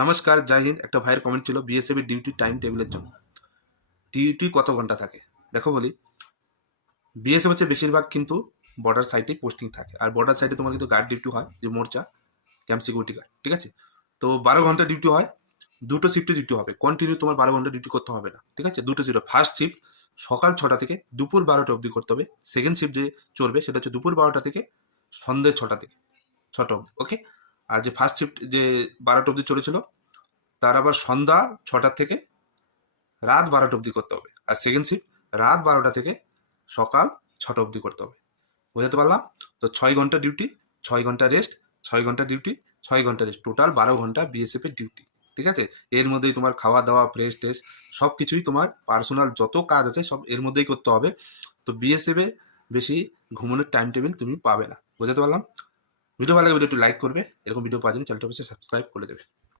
নমস্কার, জয় হিন্দ। একটা ভাইয়ের কমেন্ট ছিল বিএসএফ এর ডিউটি টাইম টেবিলের জন্য। ডিউটি কত ঘন্টা থাকে? দেখো বলি, বিএসএফ হচ্ছে বেশিরভাগ কিন্তু বর্ডার সাইডেই পোস্টিং থাকে। আর বর্ডার সাইডে তোমার কিন্তু গার্ড ডিউটি হয়, যে মোর্চা ক্যাম্প সিকিউরিটি গার্ড, ঠিক আছে? তো 12 ঘন্টা ডিউটি হয়, দুটো শিফটে ডিউটি হবে। কন্টিনিউ তোমার 12 ঘন্টা ডিউটি করতে হবে না, ঠিক আছে? দুটো শিফট, ফার্স্ট শিফট সকাল 6টা থেকে দুপুর 12টা অবধি করতে হবে। সেকেন্ড শিফট যে চলবে সেটা হচ্ছে দুপুর 12টা থেকে সন্ধ্যে 6টা থেকে 6টা অবধি, ওকে? আর যে ফার্স্ট শিফট যে 12টা অবধি চলেছিল, তার আবার সন্ধ্যা 6টা থেকে রাত 12টা অবধি করতে হবে। আর সেকেন্ড শিফট রাত 12টা থেকে সকাল 6টা অবধি করতে হবে। বোঝাতে পারলাম? তো 6 ঘন্টা ডিউটি, 6 ঘন্টা রেস্ট, 6 ঘন্টা ডিউটি, 6 ঘন্টা রেস্ট, টোটাল 12 ঘন্টা বিএসএফ এর ডিউটি, ঠিক আছে? এর মধ্যেই তোমার খাওয়া দাওয়া, ফ্রেশ টেস্ট সব কিছুই, তোমার পার্সোনাল যত কাজ আছে সব এর মধ্যেই করতে হবে। তো বিএসএফ এ বেশি ঘুমানোর টাইম টেবিল তুমি পাবে না। বোঝাতে পারলাম? ভিডিও ভালো লাগলে ভিডিও একটু লাইক করবে, এরকম ভিডিও পাওয়ার জন্য চ্যানেলটা অবশ্যই সাবস্ক্রাইব করে দেবে।